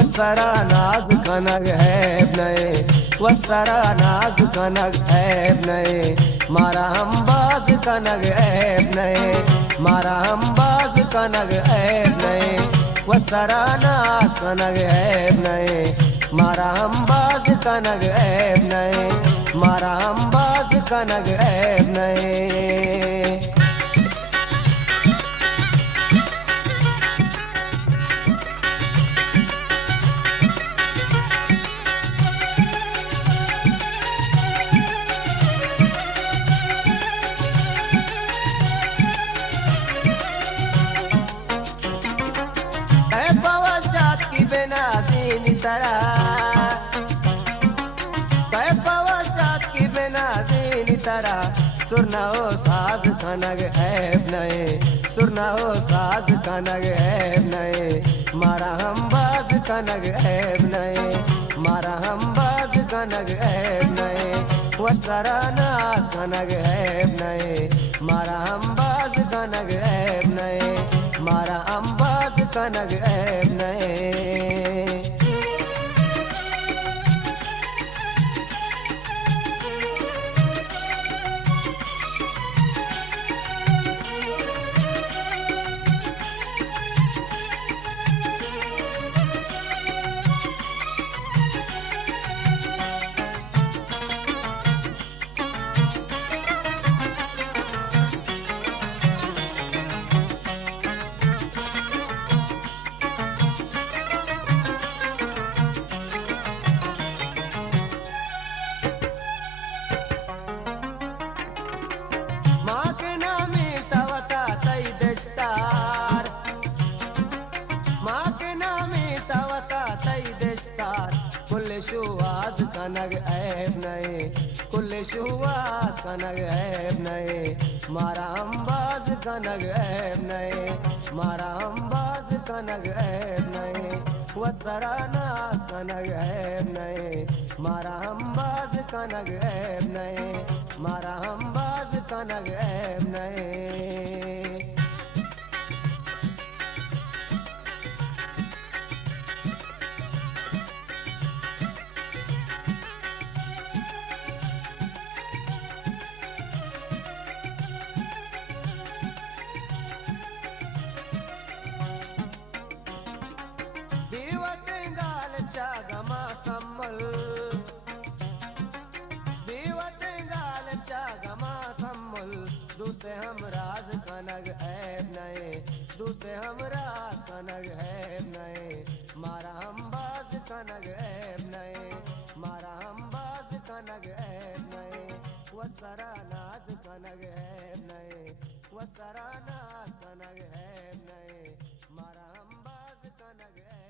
वत्सरा नाज कनग है नए, वत्सरा नाज कनग है नए, मारा अंबाज कनग है नए, मारा अंबाज कनग है नए, वत्सरा नाज कनग है नए, मारा अंबाज कनग है नए, मारा अंबाज कनग है नए। पवशात की बेनाज़ीनी तरह, पवशात की बेनाज़ीनी तरह, सुरना हो साज कनग ऐब नए, सुरना हो साज कनग ऐब नए, मारा हमबाज कनग ऐब नए, मारा हमबाज कनग ऐब नए, वत्सरा नाज कनग ऐब नए, मारा हमबाज कनग ऐब नए, मारा अंबाज कनग ऐब नए। माँ के नामे तवता तई देशतार, माँ के नामे तवता तई देशतार, कुल शुवाज कनग ऐब नए, कुल शुवाज कनग ऐब नए, मारा अंबाज कनग ऐब नए, मारा अंबाज कनग ऐब नए, वत्सरा नाज कनग ऐब नए, मारा अंबाज कनग ऐब नए, मारा अंबाज कनग ऐब नए। दीवतेंगाल चागमा सम्मल, दीवतेंगाल चागमा सम्मल, दूसरे हम राज कनग ऐब नए, दूसरे हम राज कनग ऐब नए, मारा अंबाज कनग ऐब नए, मारा अंबाज कनग ऐब नए, वत्सरा नाज कनग ऐब नए, वत्सरा नाज कनग ऐब नए, मारा अंबाज कनग ऐब